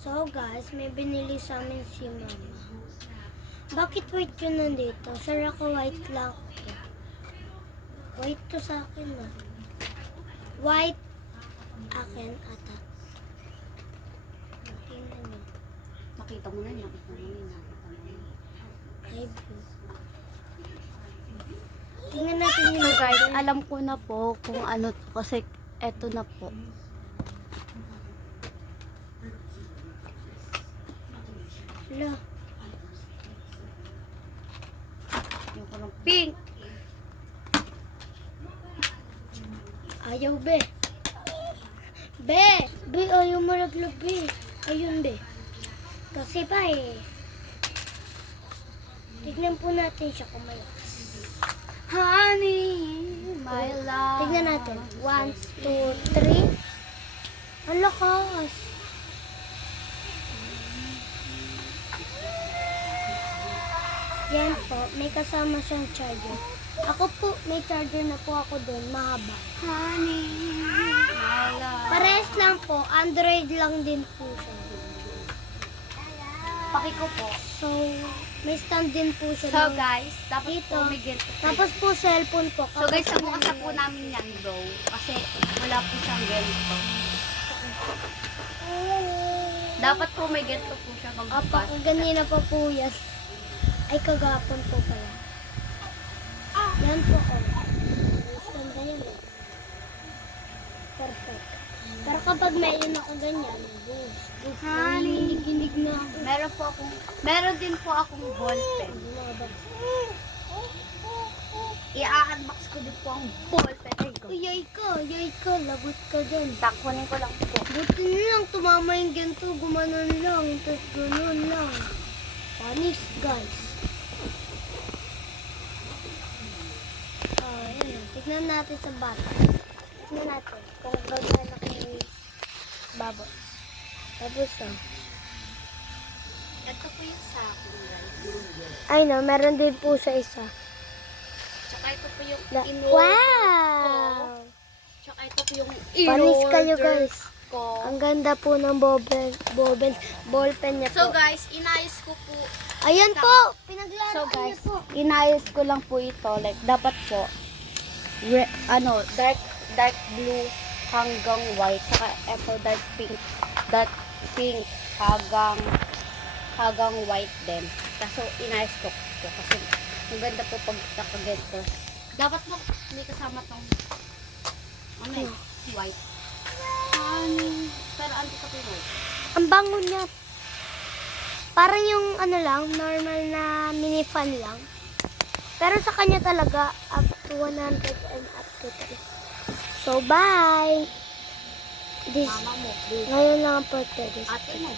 So guys, may binili sa amin si mama. Bakit white yun nandito? Sure ako white lang to. White to sa akin na. White akin ata. Tingnan nyo. Nakita mo na, nakita mo na. Ay, blue. Tingnan natin yung So guys, alam ko na po kung ano to kasi eto na po. Hala. Yung parang pink. Ayaw, be. Be! Be, ayaw malaglag, be. Ayun, be. Kasi ba eh. Tignan po natin siya kung malakas. Honey, my love. Tignan natin. 1, 2, 3. Ang lakas. Yan po, may kasama siyang charger. Ako po, may charger na po ako doon, mahaba. Honey, my love. Parehas lang po, Android lang din po siya. Paki ko po. So, may stand din po siya. So ng- guys, dapat Dito. po may ganito. Tapos po, cellphone po. So guys, nabukas na po namin yan bro. Kasi wala po siyang ganito. Dapat po may ganito po siya Apa, magbukas. ganina pa po yes. Ay, kagapon po pala. Yan po ko. Stand na yan eh. Perfect. Pero kapag may ako ganyan, Honey. ginig na ako. Meron din po akong ballpen. Lumabas. I-unbox ko din po ang ballpen. Ay, go. Yay ka, lagot ka dyan. Takunin ko lang po. Buti na lang, tumama yung ganito, gumanon lang, tapos gano'n lang. Panis, guys. Ayan. Tignan natin sa bata. Tignan natin kung gagawin ako yung babo. Tapos, Ito po yung sa akin guys. ay no, meron din po siya isa. Tsaka ito po yung Wow! Tsaka ito po yung Panis kayo, guys. ko. Ang ganda po ng ballpen niya So po. guys, inayos ko po. Ayan po! Pinaglaruan So niya guys, po. inayos ko lang po ito. Like, dapat po, dark blue hanggang white. Saka ito dark pink hanggang white din. Kaso inayos ko po. Kasi ang ganda po pag nakaganto. Dapat po, may kasama tong white. Pero ano ka po white? Ang bango niya. Parang yung ano lang, normal na mini fan lang. Pero sa kanya talaga, up to 100 and up to 3. So, bye! This, Mama mo. ngayon lang ang birthday. This Ate mo.